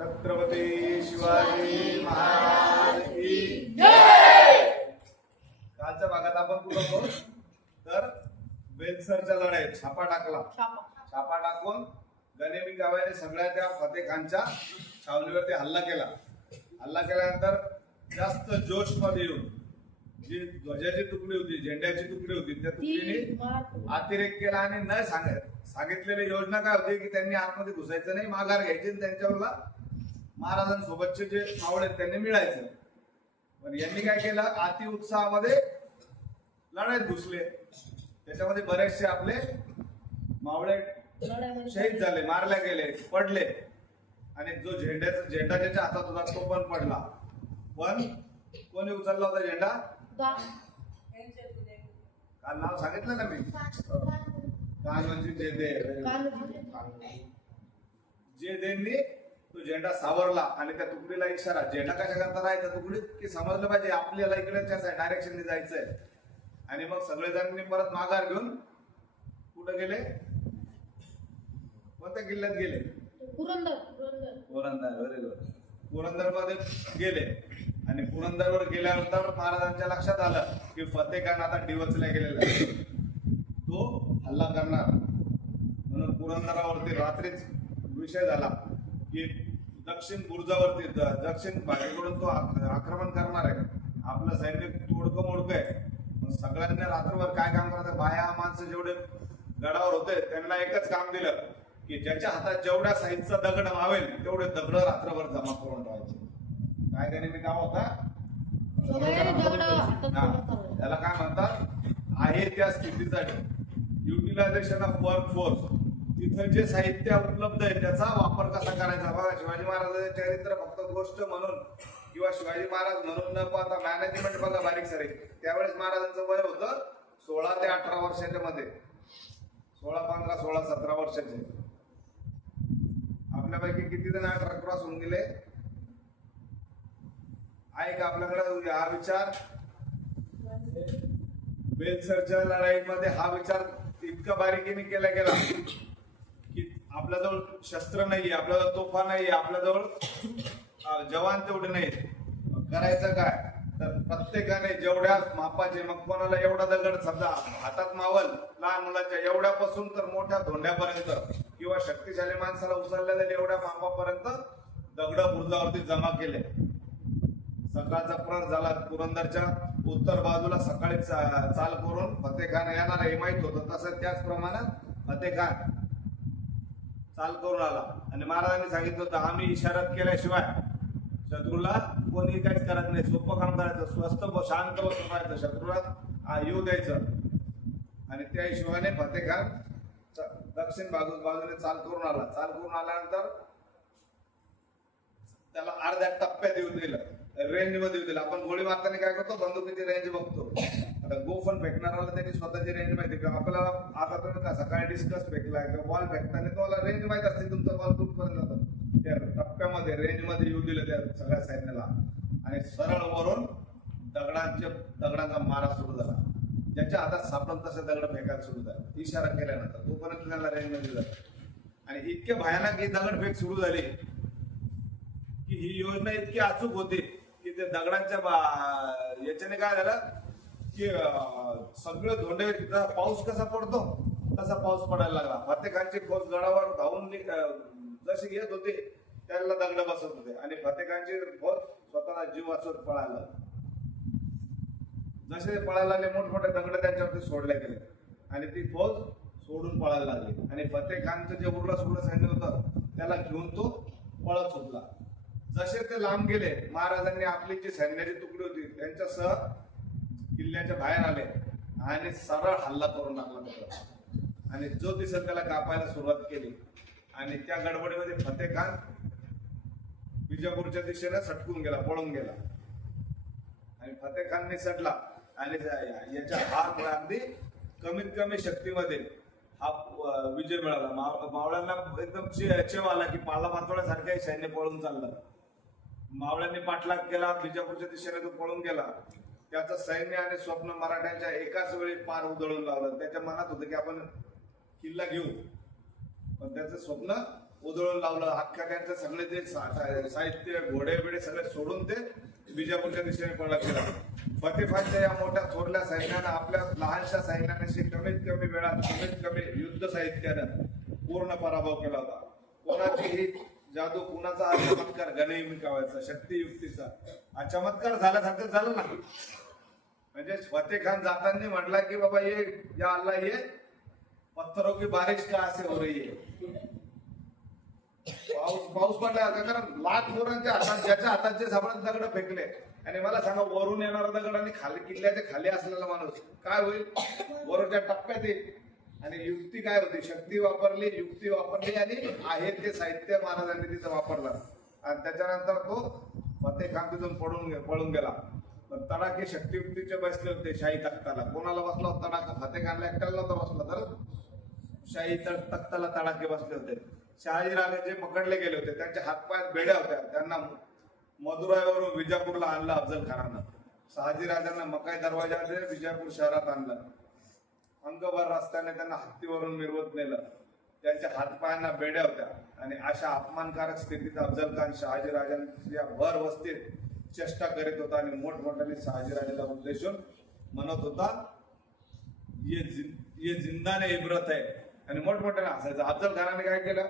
छत्रपती शिवाजी महाराज की जय। कालच्या भागात आपण कुठं होतो तर बेलसरच्या लढाईत छापा टाकला. छापा टाकून गनेमी गावाने सगळ्या त्या फतेह खानच्या छावणीवरती हल्ला केला. हल्ला केल्यानंतर जास्त जोश मध्ये येऊन जी ध्वजाची तुकडी होती, झेंड्याची तुकडी होती, त्या तुकडीने अतिरेक केला आणि न सांगितलेली योजना काय होती की त्यांनी आतमध्ये घुसायचं नाही, माघार घ्यायची आणि त्यांच्यावरला महाराजांसोबतचे जे मावळे त्यांनी मिळायचं. पण यांनी काय केलं, अति उत्साहामध्ये लढाईत घुसले. त्याच्यामध्ये बरेचसे आपले मावळे शहीद झाले, मारले गेले, पडले. आणि जो झेंडा ज्याच्या हातात होता तो पण पडला. पण कोणी उचलला होता झेंडा? काल नाव सांगितलं ना मी, कान्होजी जेदेंनी तो झेंडा सावरला. आणि त्या तुकडीला इशारा, झेंडा कशा करता राहायचा तुकडीत की समजलं पाहिजे आपल्याला इकडे डायरेक्शनने जायचंय. आणि मग सगळेजणांनी परत माघार घेऊन कुठे गेले, कोणत्या किल्ल्यात गेले? पुरंदर. Very good. पुरंदर मध्ये गेले. आणि पुरंदरवर गेल्यानंतर महाराजांच्या लक्षात आलं की फतेह खान आता डिवचला गेलेला आहे, तो हल्ला करणार. म्हणून पुरंदरावरती रात्रीच विषय झाला की दक्षिण बुर्जावरती, दक्षिण भागेकडून तो आक्रमण करणार आहे. आपलं सैन्य तोडकं मोडकं आहे. सगळ्यांनी रात्रभर काय काम करायचं, बाया माणसं जेवढे गडावर होते त्यांना एकच काम दिलं की ज्याच्या हातात जेवढ्या साईजचा दगड मावेल तेवढे दगड रात्रभर जमा करून ठेवायचे. काय गनिमी गाव होता, त्याला काय म्हणतात, आहे त्या स्थितीसाठी युटिलायझेशन ऑफ वर्क फोर्स. तिथं जे साहित्य उपलब्ध आहे त्याचा वापर कसा करायचा. बघा, शिवाजी महाराजांचे चरित्र फक्त गोष्ट म्हणून किंवा शिवाजी महाराज म्हणून न पाहता मॅनेजमेंट बघा बारीक सारीक. त्यावेळेस महाराजांचं वय होतं 16 ते 18 वर्षाच्या मध्ये, 16, 15, 16, 17 वर्षाचे. आपल्यापैकी किती जण 18 क्रॉस होऊन गेले आहे का आपल्याकडे? हा विचार बेलसरच्या लढाईमध्ये हा विचार इतका बारीकीने केला गेला की आपल्याजवळ शस्त्र नाहीये, आपल्याजवळ तोफा नाहीये, आपल्याजवळ जवान तेवढे नाहीत. करायचं काय तर प्रत्येकाने जेवढ्या मापाचे, मग कोणाला एवढा दगड समजा हातात मावल, लहान मुलाच्या एवढ्यापासून तर मोठ्या धोंड्यापर्यंत किंवा शक्तिशाली माणसाला उचलल्या जाईल एवढ्या मापापर्यंत दगड बुर्जावरती जमा केले. सकाळचा प्रहर झाला. पुरंदरच्या उत्तर बाजूला सकाळी चाल करून फतेह खान येणार हे माहित होतं. तसं त्याचप्रमाणे फतेह खान चाल करून आला. आणि महाराजांनी सांगितलं होतं आम्ही इशारात केल्याशिवाय शत्रूला कोणी काहीच करत नाही. सोपं काम करायचं, स्वस्त शांत बसून राहायचं, शत्रूला येऊ द्यायचं. आणि त्या हिशोबाने फतेह खान दक्षिण बाजूने चाल करून आला. चाल करून आल्यानंतर त्याला अर्ध्या टप्प्यात येऊ दिलं, रेंज मध्ये येऊ दिलं. आपण गोळी मारताना काय करतो, बंदुकीची रेंज बघतो. आता गोफन फेकणाऱ्याला त्याची स्वतःची रेंज माहिती का? आपल्याला आता तुम्ही का सकाळी डिस्कस फेकलाय किंवा बॉल फेकताना तुम्हाला रेंज माहित असते तुमचा बॉल कुठपर्यंत जातो. त्या टप्प्यामध्ये रेंज मध्ये येऊ दिलं त्या सगळ्या सैन्याला. आणि सरळ वरून दगडांचा मारा सुरू झाला. ज्याच्या हातात सापडत तसे दगड फेकायला सुरू झाला. इशारा केल्यानंतर तोपर्यंत त्यांना रेंज मध्ये झाला. आणि इतके भयानक ही दगडफेक सुरू झाली की ही योजना इतकी अचूक होती की ते दगडांच्या याच्याने काय झालं की सगळे धोंडे, पाऊस कसा पडतो तसा पाऊस पडायला लागला. फतेह खानची फौज गडावर धावून जशी येत होते त्याला दगड बसत होते. आणि फतेह खानची फौज स्वतःला जीव वाचवत पळायला लागली. जसे पळायला लागले मोठमोठे दगड त्यांच्यावरती सोडले गेले आणि ती फौज सोडून पळायला लागली. आणि फतेह खानचं जे उरलं सुरलं सैन्य होतं त्याला घेऊन तो पळत सुटला. जसे ते लांब गेले, महाराजांनी आपली जी सैन्याची तुकडी होती त्यांच्यासह किल्ल्याच्या बाहेर आले आणि सरळ हल्ला करून टाकला. आणि जो दिसत त्याला कापायला सुरुवात केली. आणि त्या गडबडीमध्ये फतेह खान विजापूरच्या दिशेने सटकून गेला, पळून गेला. आणि फतेह खान निसटला. आणि याच्या हा अगदी कमीत कमी शक्तीमध्ये हा विजय मिळाला. मावळ्यांना एकदम चेव आला की पाला पाचोळ्यासारखं सैन्य पळून चाललं. मावळ्यांनी पाठलाग केला, विजापूरच्या दिशेने तो पळून गेला. त्याचं सैन्य आणि स्वप्न मराठ्यांच्या एकाच वेळी पार उधळून लावलं. त्याच्या मनात होतं की आपण किल्ला घेऊ, पण त्याचं स्वप्न उधळून लावलं. अख्ख्या त्यांचं सगळे ते साहित्य घोडे बिडे सगळे सोडून ते विजापूरच्या दिशेने पळला गेला. फतेखानच्या या मोठ्या थोरल्या सैन्यानं आपल्या लहानशा सैन्याने कमीत कमी वेळात कमीत कमी युद्ध साहित्यानं पूर्ण पराभव केला होता. कोणाची ही जादू, कुणाचा हा चमत्कार, गणिमिकावायचा शक्तियुक्तीचा हा चमत्कार झाल्यासारखं झालं ना. म्हणजे फतेखान जाताना म्हटला की बाबा ये या अल्लाह ये पत्थरों की बारिश का असे हो रही है. पाऊस पडला का, कारण लाख पोरांच्या हातात ज्याच्या हातात जे सापडत दगड फेकले. आणि मला सांगा वरून येणारा दगड आणि खाली किल्ल्याच्या खाली असलेला माणूस काय होईल, वरच्या टप्प्यात येईल. आणि युक्ती काय होती, शक्ती वापरली, युक्ती वापरली आणि आहे ते साहित्य महाराजांनी तिथं वापरलं. आणि त्याच्यानंतर तो फतेखान तिथून पळून गेला. पण तडाखे शक्तियुक्तीचे बसले होते शाही तख्ताला. कोणाला बसला होता तडाखा? फतेखानला एकट्याला नव्हता बसला, तर शाही तख्ताला तडाखे बसले होते. शहाजीराजे जे पकडले गेले होते त्यांच्या हातपायात बेड्या होत्या. त्यांना मदुराईवरून विजापूरला आणलं अफजल खानानं. शहाजीराजांना मकाई दरवाजाने विजापूर शहरात आणलं. अंगभर रस्त्याने त्यांना हत्तीवरून मिरवत नेलं. त्यांच्या हातपायांना बेड्या होत्या. आणि अशा अपमानकारक स्थितीत अफजल खान शहाजीराजांच्या भर वस्तीत चेष्टा करीत होता आणि मोठमोठ्याने शहाजीराजाला उद्देशून म्हणत होता, ये जिंदाने इब्रत आहे. आणि मोठमोठ्याने हसायचं. अफजल खानाने काय केलं,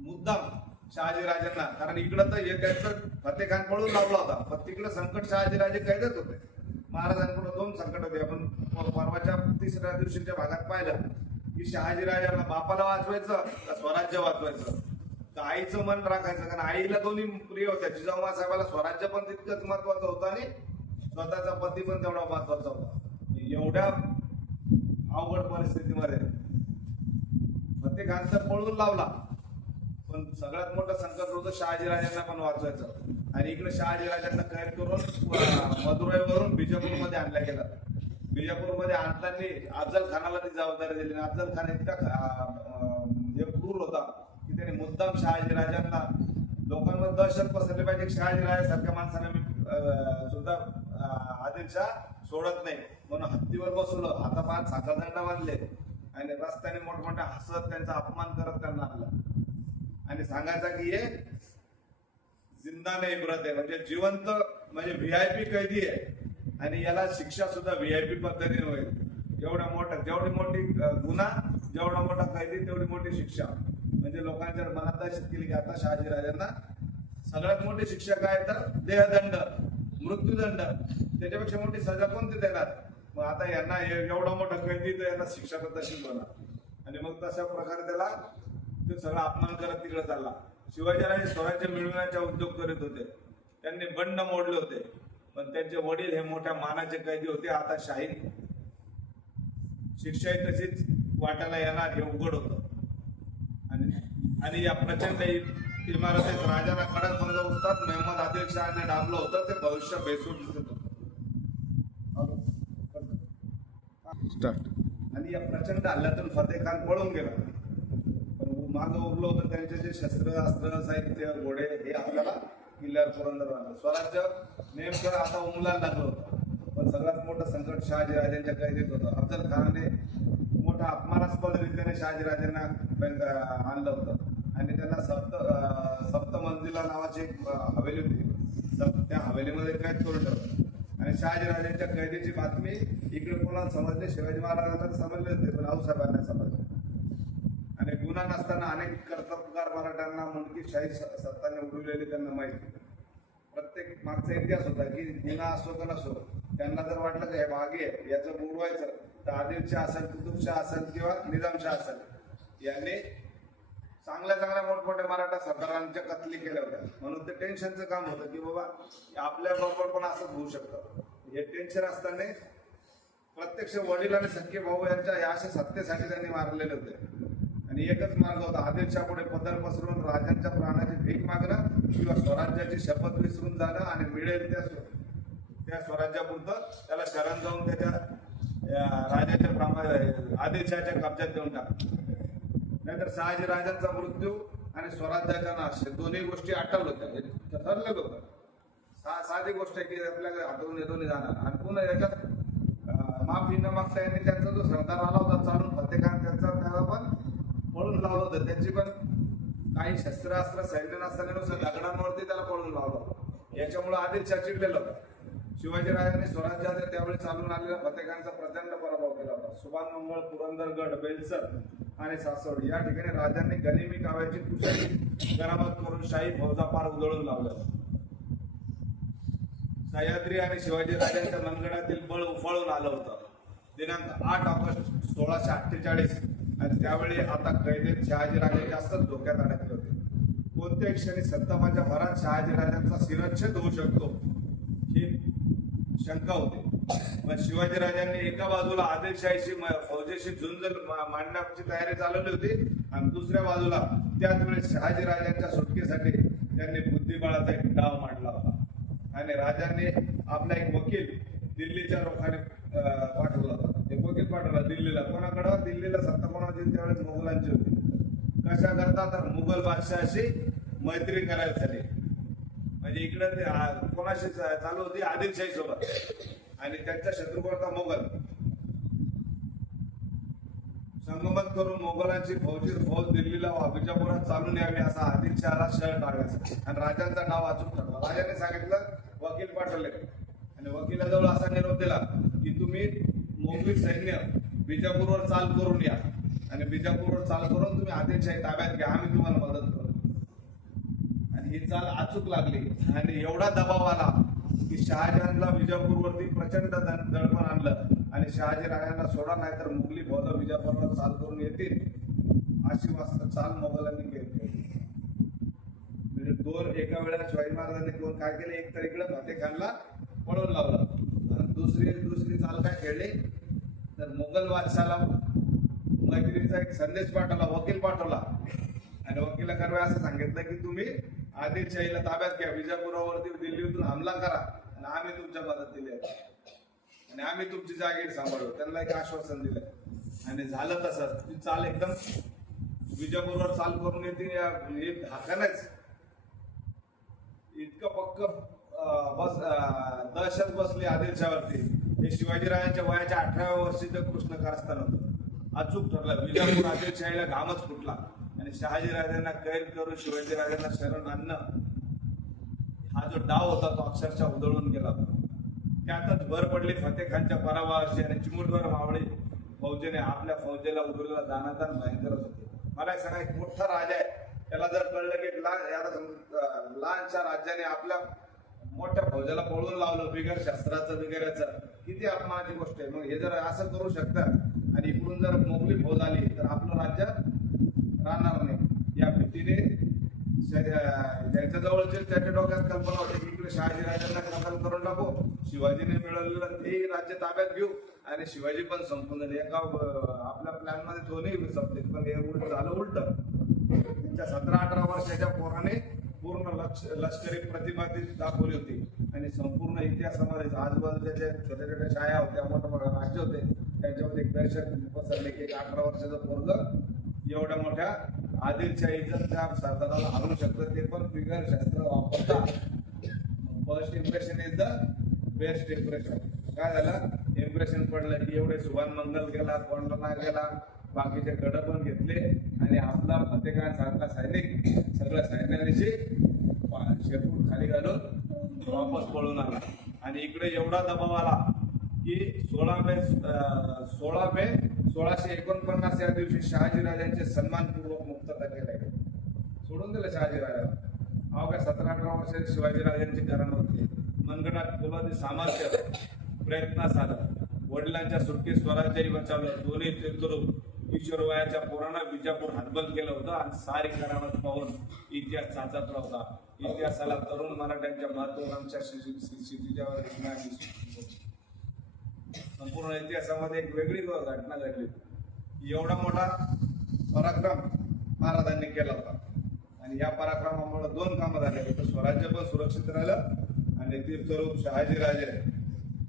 मुद्दाम शहाजीराजांना, कारण इकडं तर हे त्यांचं फतेखान पळून लावला होता, पण तिकडे संकट शहाजीराजे कैदेत होते. महाराजांकडे दोन संकट होते. आपण परवाच्या तिसऱ्या दिवशीच्या भागात पाहिलं की शहाजीराजांना बापाला वाचवायचं का स्वराज्य वाचवायचं का आईचं मन राखायचं. कारण आईला दोन्ही प्रिय होत्या. जिजाऊमा साहेबाला स्वराज्य पण तितकंच महत्वाचं होतं आणि स्वतःचा पती पण तेवढा महत्वाचा होता. एवढ्या अवघड परिस्थितीमध्ये फतेखान तर पळून लावला, पण सगळ्यात मोठं संकट होतं शहाजीराजांना पण वाचवायचं. आणि इकडे शहाजीराजांना कैद करून मदुराईवरून बिजापूरमध्ये आणल्या गेला. बिजापूरमध्ये आणताना अफजल खानाला ती जबाबदारी दिली. अफजल खान इतका क्रूर होता की त्याने मुद्दाम शहाजीराजांना, लोकांवर दहशत पसरली पाहिजे शहाजीराजासारख्या माणसाने मी सुद्धा आदिलशाह सोडत नाही म्हणून हत्तीवर बसवलं, हातापायात साखळदंड बांधले आणि रस्त्याने मोठमोठ्या हसत त्यांचा अपमान करत त्यांना आणला. आणि सांगायचा की हे जिंदाने इब्रत आहे, म्हणजे जिवंत, म्हणजे व्हीआयपी कैदी आहे. आणि याला शिक्षा सुद्धा व्हीआयपी पद्धतीने होईल. एवढा मोठा, जेवढी मोठी गुन्हा, जेवढा मोठा कैदी तेवढी मोठी शिक्षा. म्हणजे लोकांच्या मनात दहशत केली की आता शहाजीराजांना सगळ्यात मोठी शिक्षा काय, तर देहदंड, मृत्यूदंड. त्याच्यापेक्षा मोठी सजा कोणती देणार. मग आता यांना एवढा मोठा कैदी, तर यांना शिक्षा तर तशीच होणार. आणि मग तशा प्रकारे त्याला ते सगळा अपमान करत तिकडे चालला. शिवाजीराजे स्वराज्य मिळवण्याचा उद्योग करीत होते. त्यांनी बंड मोडले होते, पण त्यांचे वडील हे मोठ्या मानाचे कैदी होते. आता शाही शिक्षाही तशीच वाटायला येणार हे उघड होतं. आणि या प्रचंड इमारतीत राजाला कडक बंद उस्ताद मेहमद आदिल शहाने डांबलं होतं. ते भविष्य बेसूर दिसत होतं. आणि या प्रचंड हल्ल्यातून फतेखान पळून गेला. मागं उरलं होतं त्यांचे जे शस्त्र, अस्त्र, साहित्य, घोडे, हे आपल्याला किल्ल्यावर पुरंदर आलं. स्वराज्य नेमकं आता उमलायला लागलं होतं. पण सगळ्यात मोठं संकट शहाजीराजांच्या कैदेत होतं. अफजल खानाने मोठ्या अपमानास्पद रीतीने शहाजीराजांना आणलं होतं. आणि त्यांना सप्त मंजिला नावाची एक हवेली होती, त्या हवेलीमध्ये कैद करून ठेवलं. आणि शहाजीराजांच्या कैदेची बातमी इकडे कोणाला समजली, शिवाजी महाराजांना समजले होते, पण आऊसाहेबांना समजले. आणि गुन्हा नसताना अनेक कर्तबगार मराठ्यांना मुलकीशाही सत्ताने उडवलेली त्यांना माहिती. प्रत्येक मागचा इतिहास होता की गुन्हा असो का नसो, त्यांना जर वाटलं की हे भागी आहे, याचं बुडवायचं, तर आदिलशाह असेल, कुतुबशाह असेल किंवा निजामशाह असेल, यांनी चांगल्या मोठमोठ्या मराठा सरदारांच्या कत्ली केल्या होत्या. म्हणून ते टेन्शनचं काम होतं की बाबा आपल्या बरोबर पण असंच होऊ शकतं. हे टेन्शन असताना प्रत्यक्ष वडील आणि सख्खे भाऊ यांच्या या अशा सत्तेसाठी त्यांनी मारलेले होते. आणि एकच मार्ग होता, आदिलशाह पुढे पदर पसरून राजांच्या प्राणाची भीक मागणं किंवा स्वराज्याची शपथ विसरून जाणं आणि मिळेल त्या स्वराज्यापुरतं त्याला शरण जाऊन त्याच्या राजाच्या आदिलशाहच्या कब्जात देऊन टाकणं. नाहीतर शहाजीराजांचा मृत्यू आणि स्वराज्याचा नाश हे दोन्ही गोष्टी अटल होत्या, हे ठरलेलं होतं. साधी गोष्ट आहे की आपल्याला हातून येतून जाणार. आणि पुन्हा याच्यात माफी न मागता यांनी त्यांचा जो सरदार आला होता चालून फतेखान, त्याला पण पळून लावलं होतं. त्याची पण काही शस्त्रास्त्र सैन्य नसताना नुसतं दगडांवरती त्याला पळून लावलं. याच्यामुळे आदिलशाह चिडलेला होता. शिवाजीराजांनी स्वराज्यात त्यावेळी चालून आलेल्या फतेखांचा प्रचंड पराभव केला होता. सुभान मंगळ, पुरंदरगड, बेलसर आणि सासवड या ठिकाणी राजांनी गनिमी काव्याची कुशली करामत करून शाही फौजा पार उधळून लावलं. सह्याद्री आणि शिवाजी राजांच्या मनगडातील बळ उफाळून आलं होतं. दिनांक 8 ऑगस्ट 1648 आणि त्यावेळी आता कैदेत शहाजी राजे जास्तच धोक्यात अडकले होते. कोणत्याही क्षणी संतापाच्या भरात शहाजी राजांचा शिरच्छेद होऊ शकतो ही शंका होती. पण शिवाजी राजांनी एका बाजूला आदिलशाहीशी फौजेशी झुंज मांडण्याची तयारी चालवली होती आणि दुसऱ्या बाजूला त्याच वेळेस शहाजी राजांच्या सुटकेसाठी त्यांनी बुद्धिबळाचा एक डाव मांडला होता. आणि राजांनी आपला एक वकील दिल्लीच्या रोखाने पाठवला होता. एक वकील पाठवला दिल्लीला. कोणाकडं? दिल्लीला सत्ता कोणाची त्यावेळेस मुघलांची होती. कशा करता? तर मुघल बादशहाशी मैत्री करायसाठी. म्हणजे इकडे कोणाशी चालू होती? आदिलशाही सोबत. आणि त्यांचा शत्रू कोणता? मोगल. संगमत करून मोगलांची फौज दिल्लीला विजापुरात चालून यावी असा आदिलशहाला शह टाकायचा. आणि राजांचा डाव अचूक ठरला. राजाने सांगितलं, वकील पाठवले आणि वकिलाजवळ असा निरोप दिला की तुम्ही मोगली सैन्य बिजापूरवर चाल करून या आणि बिजापूरवर चाल करून तुम्ही आदिलशाही ताब्यात घ्या, आम्ही तुम्हाला मदत करू. आणि ही चाल अचूक लागली आणि एवढा दबाव आला की शहाजहानला विजापूरवरती प्रचंड दडपण आणलं आणि शहाजी राजांना सोडा नाही तर मुघली फौजा विजापूरवर चाल करून येतील अशी वास्तव चाल मोगलांनी केली. म्हणजे दोन एका वेळेला शिवाजी महाराजांनी दोन काय केले? एक तर इकडे फतेखानला पळवून लावलं आणि दुसरी चाल काय खेळली तर मुघल बादशाला मैत्रीचा एक संदेश पाठवला, वकील पाठवला आणि वकिलाकडे असं सांगितलं की तुम्ही आदिलशाहीला ताब्यात घ्या, विजापुरावरती दिल्लीतून हमला करा आणि आम्ही तुमच्या मदतीला येतो आणि आम्ही तुमची जागीर सांभाळू. त्यांना एक आश्वासन दिलं आणि झालं तसंच. ती चाल एकदम विजापूरवर चाल करून येते. हे धाकानच इतकं पक्क दहशत बसली आदिलशाहावरती. हे शिवाजीराजांच्या वयाच्या 18व्या वर्षीचं कृष्ण कारस्थान होतं. अचूक ठरलं. विजापूर आदिलशाहीला घामच फुटला आणि शहाजीराजांना कैद करून शिवाजीराजांना शरण आणणं हा जो डाव होता तो अक्षरशः उधळून गेला. त्यातच भर पडली फतेखानच्या पराभवाची आणि चिमुटभर मावळी फौजेने आपल्या फौजेला उधळलेला दानादान भयंकरच होते. मला एक सांगा, एक मोठा राजा आहे, त्याला जर कळलं की लहानशा राज्याने आपल्या मोठ्या फौजेला पळून लावलं बिगर शस्त्राचं बिगराचं, किती अपमानाची गोष्ट आहे. मग हे जर असं करू शकतात आणि इकडून जर मोगली फौज आली तर आपलं राज्य राहणार नाही. या भीतीने त्यांच्या जवळचे त्याच्या डोक्यात कल्पना होती की इकडे शहाजीराजांना दखल करून टाकू, शिवाजीने मिळवलेलं तेही राज्य ताब्यात घेऊ आणि शिवाजी पण संपून जाईल. एका आपल्या प्लॅन मध्ये दोन्ही संपले. पण हे उलट झालं. उलट त्यांच्या 17-18 वर्षाच्या पोराने पूर्ण लष्करी प्रतिभा दाखवली होती आणि संपूर्ण इतिहासामध्ये आजूबाजूच्या ज्या छोट्या छोट्या शाळा होत्या, मोठ्या मोठ्या राज्य होते, त्यांच्यामध्ये एक दहशत पसरले की 18 वर्षाचं पोरग एवढ्या मोठ्या आदिलशाहीचं त्या सरदाराला हरवू शकतं, ते पण बिगर शस्त्र वापरता. First impression is the best impression. काय झालं? इम्प्रेशन पडलं की एवढे सुभान मंगल गेला, कोंडला गेला, बाकीचे गड पण घेतले आणि आपला फतेखान सारखा सैनिक सगळ्या सैन्यानिशी शेपूट खाली घालून वापस पळून आला. आणि इकडे एवढा दबाव आला की 16 मे 1649 या दिवशी शहाजीराजांचे सन्मानपूर्वक मुक्तता केले. सोडून दिलं शहाजीराजाला. अवघ्या 17-18 वर्षाचे शिवाजीराजांची करामती मनगडात फुलाचे सामर्थ्य प्रयत्नास आलं. वडिलांच्या सुटकेत स्वराज्यही बचावलं. दोन्ही तीर्थरूप किशोर वयाच्या पोरांना विजापूर हातबल केलं होतं आणि सारी करामत पाहून इतिहास चाचपला होता. इतिहासाला तरुण मराठ्यांच्या महत्वाकांक्षा क्षितिजावर संपूर्ण इतिहासामध्ये एक वेगळी घटना घडली. एवढा मोठा पराक्रम महाराजांनी केला होता आणि या पराक्रमामुळे 2 कामं झाले. तर स्वराज्य पण सुरक्षित राहिलं आणि तीर्थरूप शहाजीराजे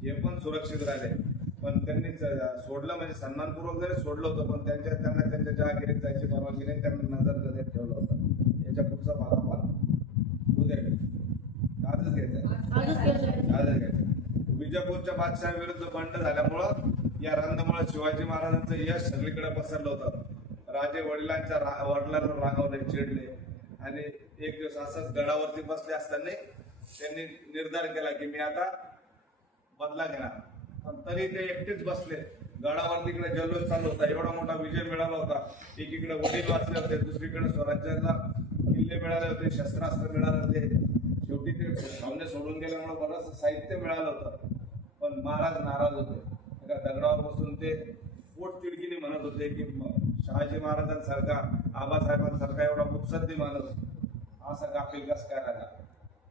हे पण सुरक्षित राहिले. पण त्यांनी सोडलं म्हणजे सन्मानपूर्वक जरी सोडलं होतं पण त्यांना त्यांच्या जहागिरीत जायची परवानगी नाही. त्यांना नजर गदेत ठेवलं होतं. याच्या पुढचा भाग आपण उद्या आजच घ्यायचा. विजापूरच्या बादशहाविरुद्ध बंड झाल्यामुळं या रंधमुळे शिवाजी महाराजांचं यश सगळीकडे पसरलं होतं. राजे वडिलांना रागावले, चिडले आणि एक दिवस असंच गडावरती बसले असताना त्यांनी निर्धार केला की मी आता बदला घेणार. पण तरी ते एकटेच बसले. गडावर तिकडे जल्लोष चालू होता, एवढा मोठा विजय मिळाला होता. एकीकडे वडील वाचले होते, दुसरीकडे स्वराज्याला किल्ले मिळाले होते, शस्त्रास्त्र मिळाले होते. शेवटी ते सामने सोडून गेल्यामुळे बरंच साहित्य मिळालं होतं. पण महाराज नाराज होते. एका दगडावर बसून ते पोट तिडकीने म्हणत होते की शहाजी महाराजांसारखा, आबासाहेबांसारखा एवढा मुत्सद्दी माणूस असा गाफील कस काय राहिला.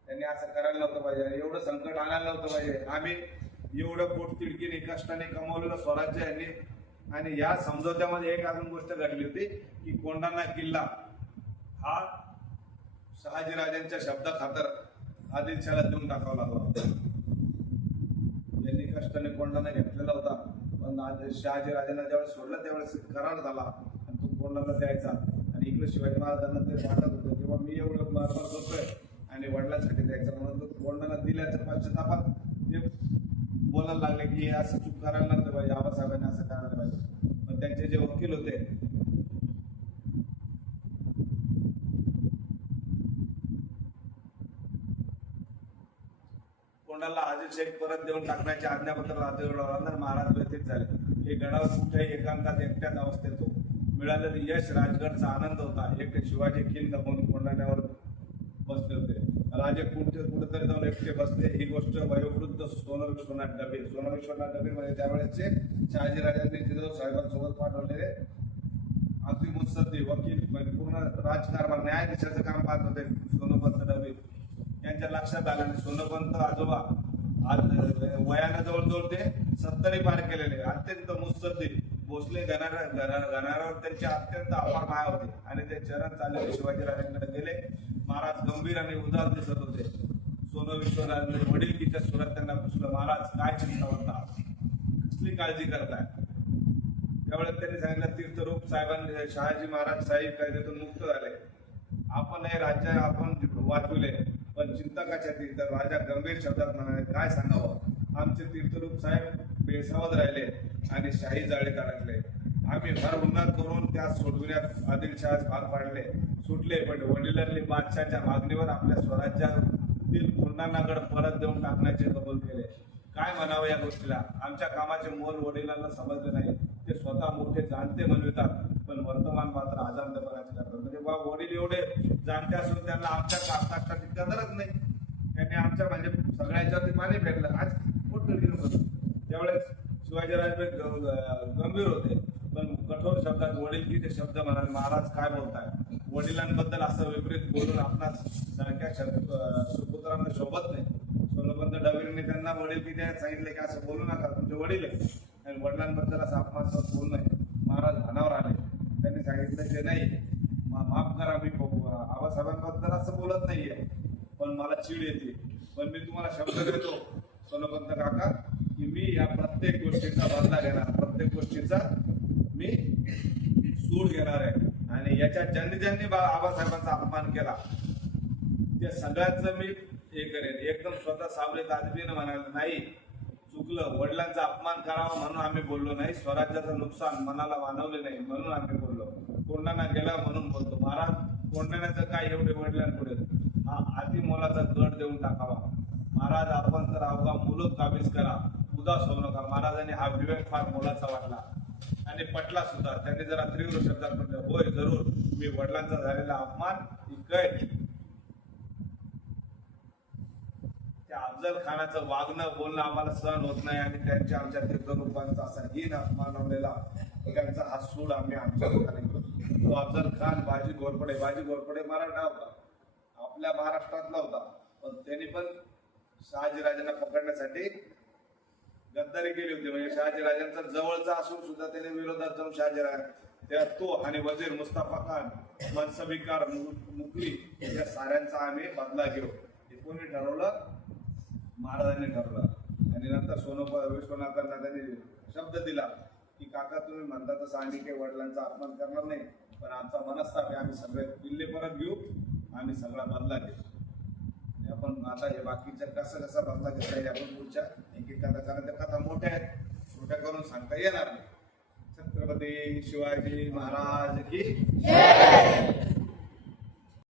त्यांनी असं करायला नव्हतं पाहिजे, एवढं संकट आणायला नव्हतं पाहिजे. आम्ही एवढं पोट तिडकीने कष्टाने कमावलेलं स्वराज्य यांनी. आणि या समझोत्यामध्ये एक अजून गोष्ट घडली होती की कोंढाणा किल्ला हा शहाजीराजांच्या शब्दा खातर आदिलशाला देऊन टाकावा लागला. यांनी कष्टाने कोंढाणा घेतलेला होता, पण शहाजीराजांना ज्यावेळेस सोडलं त्यावेळेस करार झाला आणि तो कोंढाणा द्यायचा. आणि इकडे शिवाजी महाराजांना ते वाटत होतं किंवा मी एवढं मारमार करतोय आणि वडिलांसाठी द्यायचं, म्हणून तो कोंढाणा दिल्याच्या पश्चातापात ते बोलायला लागले की असं चूक करायला नव्हतं पाहिजे, आबासाहेबांनी असं करायला पाहिजे. पण त्यांचे जे वकील होते कोणाला आदिलशाही परत देऊन टाकण्याचे आज्ञापत्र राजगडावर महाराज व्यथित झाले. हे गडावर कुठेही एकांतात एकट्याच अवस्थेत हो. मिळालेले यश राजगडचा आनंद होता. एकटे शिवाजी खिंड म्हणून कोंढाण्यावर बसले होते. राजे कुठेतरी जाऊन एकटे बसले. ही गोष्ट वयोवृद्ध सोनविश्वनाथ डबे म्हणजे त्यावेळेसचे शहाजीराजांनी जिजाऊ साहेबांसोबत पाठवलेले अगदी मुत्सद्दी वकील, म्हणजे पूर्ण राजकारभार न्यायाधीशाचं काम पाहत होते सोनोपंत डबे. यांच्या लक्षात आलं आणि सोनोपंत आजोबा आज वयानं जवळजवळ ते 70 पार केलेले, अत्यंत मुत्सद्दी. भोसले घराण्यावर त्यांची अत्यंत अपार माया होती आणि ते चरण चाललेले शिवाजीराजांकडे गेले. महाराज गंभीर आणि उदार दिसत होते. सोनविश्वनाथांनी वडीलकीच्या सुरात त्यांना पुसलं, महाराज काय चिंता होता, कसली काळजी करताय. त्यावेळेस त्यांनी सांगितलं, तीर्थरूप साहेबांनी शहाजी महाराज साहेब कायद्यातून मुक्त झाले. आपण हे राज्य आपण वाचवले, पण चिंता कशाची. तर राजा गंभीर शब्दात म्हणाले, काय सांगावं, आमचे तीर्थरूप साहेब बेसावध राहिले आणि शाही जाळीत अडकले. आम्ही भर उन्हात करून त्या सोडविण्यात आदिलशाह भाग पाडले, सुटले. पण वडिलांनी बादशाहच्या मागणीवर आपल्या स्वराज्यातील कोंढाणागड परत देऊन टाकण्याचे कबूल केले. काय म्हणावं या गोष्टीला. आमच्या कामाचे मोल वडिलांना समजले नाही. ते स्वतः मोठे जाणते म्हणवितात, पण वर्तमान मात्र अजाणतेपणाचे करतात. म्हणजे वडील एवढे जाणते असून त्यांना आमच्या कष्टाची कदरच नाही. त्यांनी आमच्या म्हणजे सगळ्यांच्यावरती पाणी फेकलं. आज पोट तिडकीने होतं. त्यावेळेस शिवाजीराजे गंभीर होते, पण कठोर शब्दात वडीलकीचे शब्द म्हणाले, महाराज काय बोलताय. वडिलांबद्दल असं विपरीत बोलून आपणास सारख्या सुपुत्रांना शोभत नाही. सोनोपंत डबेंनी त्यांना वडीलकी सांगितले की असं बोलू नका, तुमचे वडील आहे आणि वडिलांबद्दल असं अपमानास्पद बोलू नये. महाराज भानावर आले. त्यांनी सांगितलं की नाही, माफ करा, मी आबासाहेबांबद्दल असं बोलत नाहीये, पण मला चीड येते. पण मी तुम्हाला शब्द देतो सोनोपंत काका की मी या प्रत्येक गोष्टीचा बदला घेणार, प्रत्येक गोष्टीचा मी सूड घेणार आहे. आणि याच्यात ज्यांनी आबासाहेबांचा अपमान केला त्या सगळ्यांचं मी हे करेन. एकदम स्वतः सावले ताजबीनं म्हणाले, नाही चुकलं, वडिलांचा अपमान करावा म्हणून आम्ही बोललो नाही, स्वराज्याचं नुकसान मनाला मानवले नाही म्हणून आम्ही बोललो. कोंढाणा गेला म्हणून बोलतो. महाराज कोंढाण्याचं काय एवढे वडिलांपुढे हा अति मोलाचा गड देऊन टाकावा. महाराज आपण तर अवघा मुलूक काबीज करा, उदास होऊ नका. महाराजांनी हा विवेक फार मोलाचा वाटला आणि पटला सुद्धा. त्यांनी जरा तीव्र शब्दात म्हटलं, होय जरूर, मी वडिलांचा झालेला अपमान कैद. त्या अफजल खानाचं वागणं बोलणं आम्हाला सहन होत नाही आणि त्यांच्या आमच्या तीर्थरूपांचा असा हीन मानवलेला त्यांचा हा सूड आम्ही आमच्या तो अफजल खान बाजी घोरपडे मराठा होता, आपल्या महाराष्ट्रातला होता. पण त्यांनी पण शहाजीराजांना पकडण्यासाठी गद्दारी केली होती. म्हणजे शहाजीराजांचा जवळचा असून सुद्धा त्याने विरोधात जाऊन शहाजीराज त्या तो आणि वजीर मुस्तफा खान, मनसबीकार मुकली या साऱ्यांचा आम्ही बदला घेऊ. हे कोणी ठरवलं? महाराजांनी ठरवलं. आणि नंतर विश्वनाथांना त्यांनी शब्द दिला की काका तुम्ही म्हणता तसं आम्ही काही वडिलांचा अपमान करणार नाही, पण आमचा मनस्ताप आहे, आम्ही सगळे किल्ले परत घेऊ, आम्ही सगळा बदला घेऊ. आपण आता हे बाकीच्या कसा बदला घेता येईल आपण पुढच्या एक कथा, कारण त्या कथा मोठ्या आहेत, छोट्या करून सांगता येणार नाही. छत्रपती शिवाजी महाराज की जय.